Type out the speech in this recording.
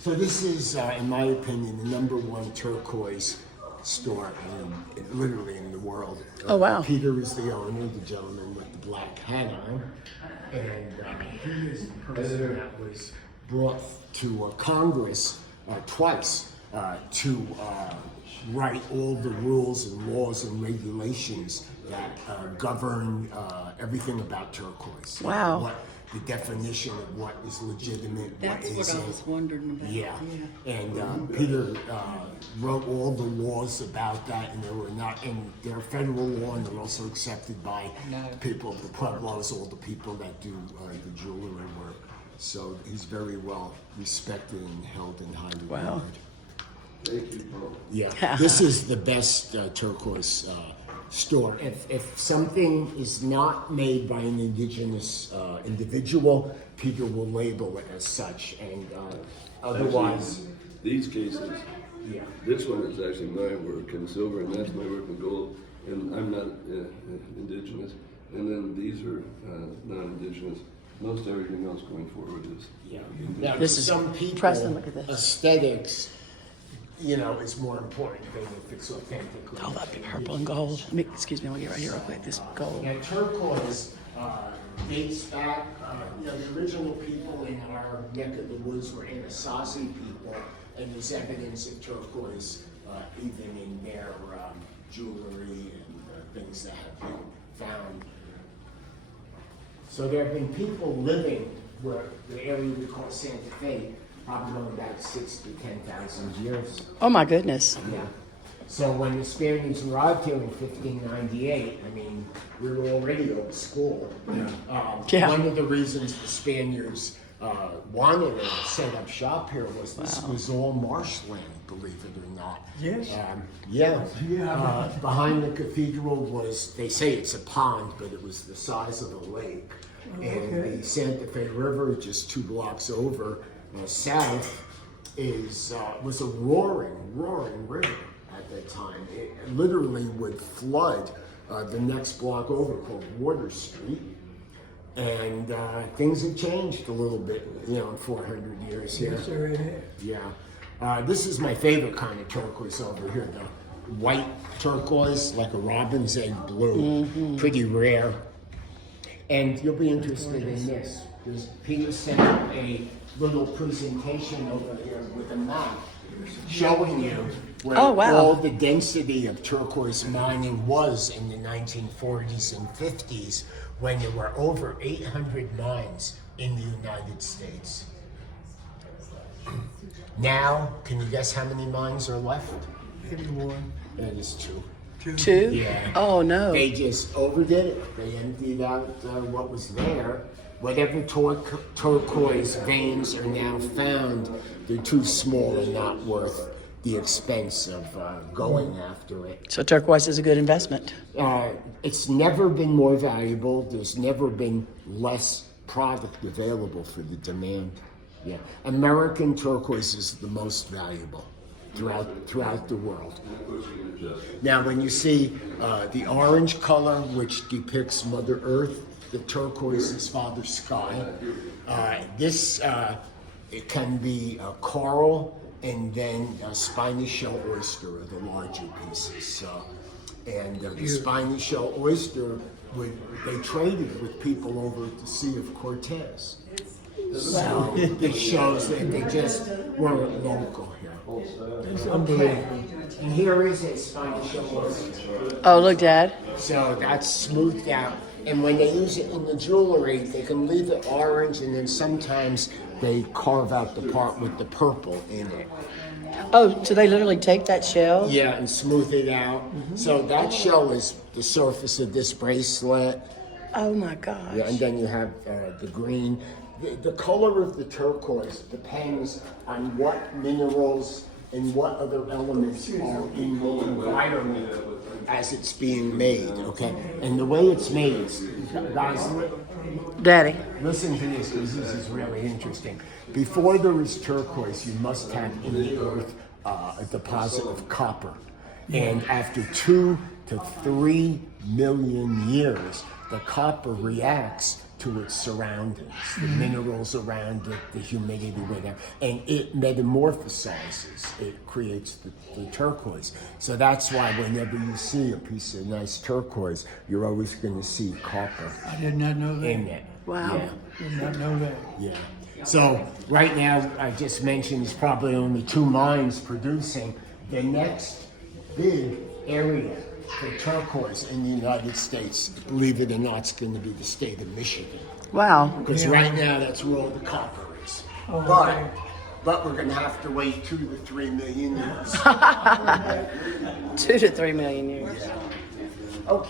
So this is, in my opinion, the #1 turquoise store literally in the world. Oh, wow. Peter is the owner, the gentleman with the black hat on. And he is the person that was brought to Congress twice to write all the rules and laws and regulations that govern everything about turquoise. Wow. The definition of what is legitimate, That's what what isn't. I was wondering about. Yeah, and Peter wrote all the laws about that, and they're federal law, and they're also accepted by people of the Pueblos, all the people that do the jewelry work. So he's very well respected and held in high regard. Wow. Thank you, Paul. Yeah, this is the best turquoise store. If something is not made by an indigenous individual, Peter will label it as such, and otherwise, Actually, these cases, yeah. this one is actually my work in silver, and that's my work in gold, and I'm not indigenous. And then these are non-indigenous. Most everything else going forward is. Yeah. Now, This to is some people, Preston, look at this. aesthetics, is more important than if it's authentically. Oh, that'd be purple and gold. Excuse me, let me get right here real quick. This gold. Now, turquoise dates back, the original people in our neck of the woods were Anasazi people, and there's evidence of turquoise even in their jewelry and things that have been found. So there have been people living where the area we call Santa Fe, probably going back 6,000 to 10,000 years. Oh my goodness. Yeah. So when the Spaniards arrived here in 1598, we were already out of school. Yeah. One of the reasons the Spaniards wanted to set up shop here was this was all marshland, believe it or not. Yes. Behind the cathedral was, they say it's a pond, but it was the size of a lake. And the Santa Fe River, just 2 blocks over south, was a roaring river at that time. It literally would flood the next block over, called Water Street. And things have changed a little bit, in 400 years here. Yes, sir, it is. Yeah. This is my favorite kind of turquoise over here, the white turquoise, like a robin's egg blue. Pretty rare. And you'll be interested in this. Peter sent a little presentation over here with a map showing you where all the density of turquoise mining was in the 1940s and 50s, when there were over 800 mines in the United States. Now, can you guess how many mines are left? 81. That is 2. 2? Yeah. Oh no. They just overdid it. They emptied out what was there. Whatever turquoise veins are now found, they're too small and not worth the expense of going after it. So turquoise is a good investment. It's never been more valuable. There's never been less product available for the demand. Yeah, American turquoise is the most valuable throughout the world. Now, when you see the orange color, which depicts Mother Earth, the turquoise is Father Sky. This it can be coral, and then spiny shell oyster are the larger pieces. And the spiny shell oyster, they traded with people over at the Sea of Cortez. So it shows that they just weren't local here. It's unbelievable. And here is a spiny shell oyster. Oh, look, Dad. So that's smoothed out. And when they use it in the jewelry, they can leave it orange, and then sometimes they carve out the part with the purple in it. Oh, so they literally take that shell? Yeah, and smooth it out. So that shell is the surface of this bracelet. Oh my gosh. Yeah, and then you have the green. The color of the turquoise depends on what minerals and what other elements are in the environment as it's being made, okay? And the way it's made, guys, Daddy. listen to this, because this is really interesting. Before there is turquoise, you must have in the earth a deposit of copper. And after 2 to 3 million years, the copper reacts to its surroundings, the minerals around it, the humidity, whatever, and it metamorphosizes. It creates the turquoise. So that's why whenever you see a piece of nice turquoise, you're always going to see copper I did not know that. in it. Wow. Yeah. Did not know that. Yeah. So right now, I just mentioned there's probably only 2 mines producing. The next big area for turquoise in the United States, believe it or not, is going to be the state of Michigan. Wow. Because right now, that's where all the copper is. Oh, But okay. but we're going to have to wait 2 to 3 million years. 2 to 3 million years. Okay.